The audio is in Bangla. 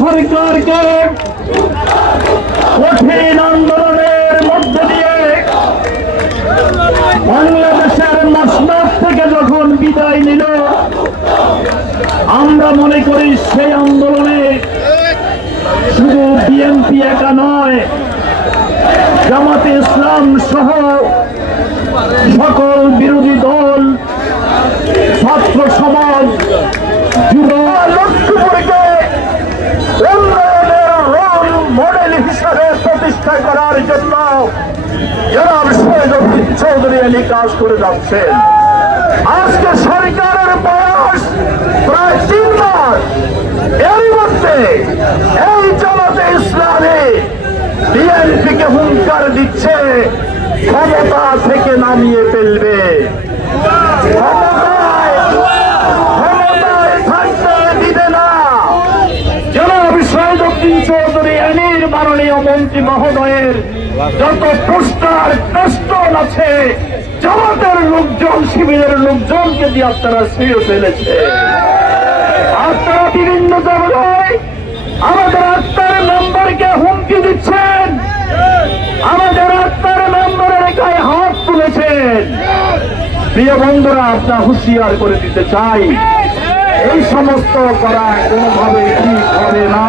সরকারকে কঠিন আন্দোলনের মধ্যে দিয়ে বাংলাদেশের মসনদ থেকে যখন বিদায় নিল, আমরা মনে করি সেই আন্দোলনে শুধু বিএনপি একা নয়, জামাতে ইসলাম সহ সকল বিরোধী দল, ছাত্র সমাজ, যুব লক্ষ্মীপুরকে উন্নয়নের রোল মডেল হিসাবে প্রতিষ্ঠা করার জন্য জনাব শহীদুদ্দিন চৌধুরী আলী কাজ করে যাচ্ছেন। আজকে সরকারের বয়স প্রায় 3 মাস, এর মধ্যে এই জামাতে ইসলামী বিএনপিকে হুঙ্কার দিচ্ছে ক্ষমতা থেকে নামিয়ে ফেলবে, ক্ষমতায় থাকতে দিবে না। জনাব শহীদুদ্দিন চৌধুরী আলীর মাননীয় মন্ত্রী মহোদয়ের যত পোস্টার পেস্টন আছে, জামাতের লোকজন, শিবিরের লোকজনকে দিয়ে আপনারা ছিঁড়ে ফেলেছে। আপনারা বিভিন্ন জায়গায় আমাদের আত্মার মেম্বারকে হুমকি দিচ্ছেন, আমাদের আত্মার মেম্বারের গায়ে হাত তুলেছেন। প্রিয় বন্ধুরা, আপনার হুঁশিয়ার করে দিতে চাই, এই সমস্ত করা কোনোভাবে ঠিক হবে না।